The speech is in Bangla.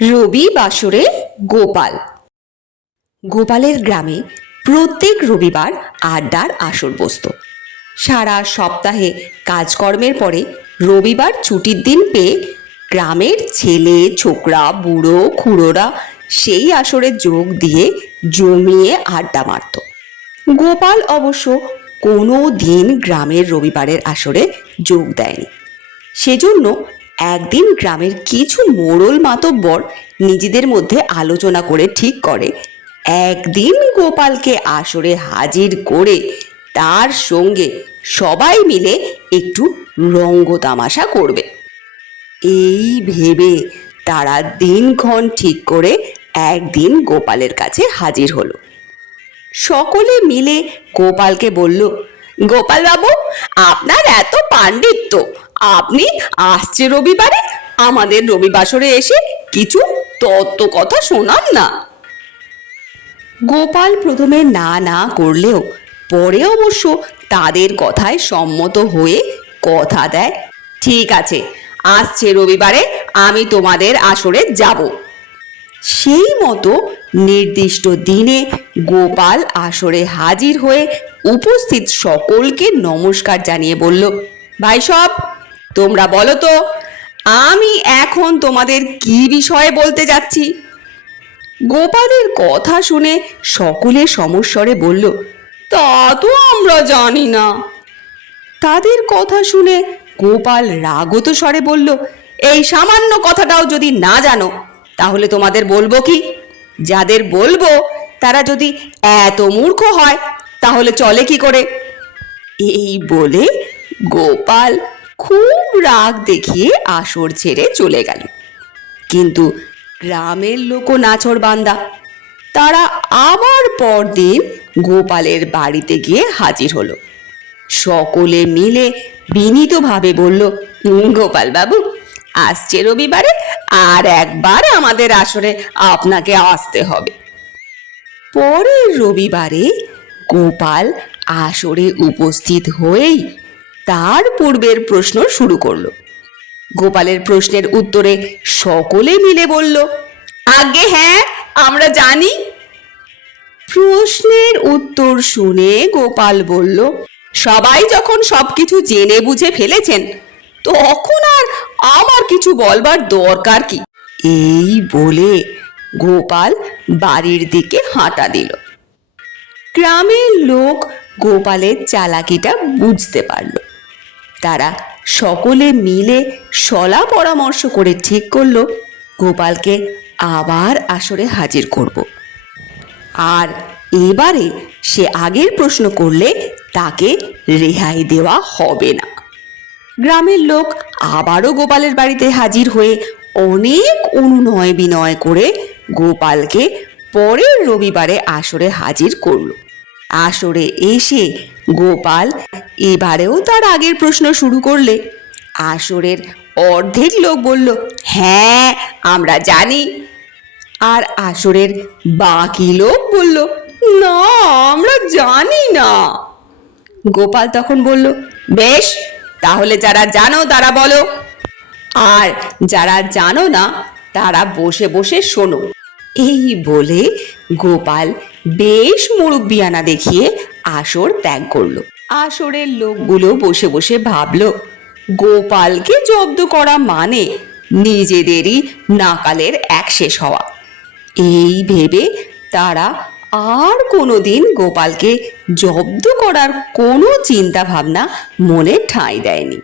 রবি বাসরে গোপাল। গোপালের গ্রামে প্রত্যেক রবিবার আড্ডার আসর বসত। সারা সপ্তাহে কাজকর্মের পরে রবিবার ছুটির দিন পেয়ে গ্রামের ছেলে ছোকরা বুড়ো খুড়োরা সেই আসরে যোগ দিয়ে জমিয়ে আড্ডা মারত। গোপাল অবশ্য কোনো দিন গ্রামের রবিবারের আসরে যোগ দেয়নি। সেজন্য একদিন গ্রামের কিছু মোড়ল মাতব্বর নিজেদের মধ্যে আলোচনা করে ঠিক করে একদিন গোপালকে আসরে হাজির করে তার সঙ্গে সবাই মিলে একটু রঙ্গ তামাশা করবে। এই ভেবে তারা দিনক্ষণ ঠিক করে একদিন গোপালের কাছে হাজির হলো। সকলে মিলে গোপালকে বলল, গোপাল বাবু, আপনার এত পাণ্ডিত্য, আপনি আসছে রবিবারে আমাদের রবিবাসরে এসে কিছু তত্ত্ব কথা শোনান না। গোপাল প্রথমে না না করলেও পরে অবশ্য তাদের কথায় সম্মত হয়ে কথা দেয়, ঠিক আছে, আসছে রবিবারে আমি তোমাদের আসরে যাব। সেই মতো নির্দিষ্ট দিনে গোপাল আসরে হাজির হয়ে উপস্থিত সকলকে নমস্কার জানিয়ে বলল, ভাই সব, তোমরা বলো তো আমি এখন তোমাদের কি বিষয়ে বলতে যাচ্ছি। গোপালের কথা শুনে সকলে সমস্বরে বলল, তা তো আমরা জানি না। তাদের কথা শুনে গোপাল রাগত স্বরে বলল, এই সামান্য কথাটাও যদি না জানো তাহলে তোমাদের বলবো কি? যাদের বলবো তারা যদি এত মূর্খ হয় তাহলে চলে কি করে? এই বলে গোপাল খুব রাগ দেখিয়ে আসর ছেড়ে চলে গেল। কিন্তু গ্রামের লোক নাছোড় বান্দা, তারা আবার পরদিন গোপালের বাড়িতে গিয়ে হাজির হলো। সকলে মিলে বিনীতভাবে বলল, গোপাল বাবু, আসছে রবিবারে আর একবার আমাদের আসরে আপনাকে আসতে হবে। পরের রবিবারে গোপাল আসরে উপস্থিত হয়েই তার পূর্বের প্রশ্ন শুরু করলো। গোপালের প্রশ্নের উত্তরে সকলে মিলে বলল, আগে হ্যাঁ, আমরা জানি। প্রশ্নের উত্তর শুনে গোপাল বলল, সবাই যখন সবকিছু জেনে বুঝে ফেলেছেন তখন আর আমার কিছু বলবার দরকার কি? এই বলে গোপাল বাড়ির দিকে হাঁটা দিল। গ্রামের লোক গোপালের চালাকিটা বুঝতে পারল। তারা সকলে মিলে সলা পরামর্শ করে ঠিক করলো গোপালকে আবার আসরে হাজির করব। আর এবারে সে আগের প্রশ্ন করলে তাকে রেহাই দেওয়া হবে না। গ্রামের লোক আবারও গোপালের বাড়িতে হাজির হয়ে অনেক অনুনয় বিনয় করে গোপালকে পরের রবিবারে আসরে হাজির করল। আসরে এসে গোপাল এবারেও তার আগের প্রশ্ন শুরু করলে আসরের অর্ধেক লোক বলল, হ্যাঁ আমরা জানি। আর আসরের বাকি লোক বলল, না আমরা জানি না। গোপাল তখন বলল, বেশ, তাহলে যারা জানো তারা বলো, আর যারা জানো না তারা বসে বসে শোনো। এই বলে গোপাল বেশ মুরব্বিয়ানা দেখিয়ে আসর ত্যাগ করলো। আসরের লোকগুলো বসে বসে ভাবলো, গোপালকে জব্দ করা মানে নিজেদেরই নাকালের এক শেষ হওয়া। এই ভেবে তারা আর কোনোদিন গোপালকে জব্দ করার কোনো চিন্তা ভাবনা মনে ঠাঁই দেয়নি।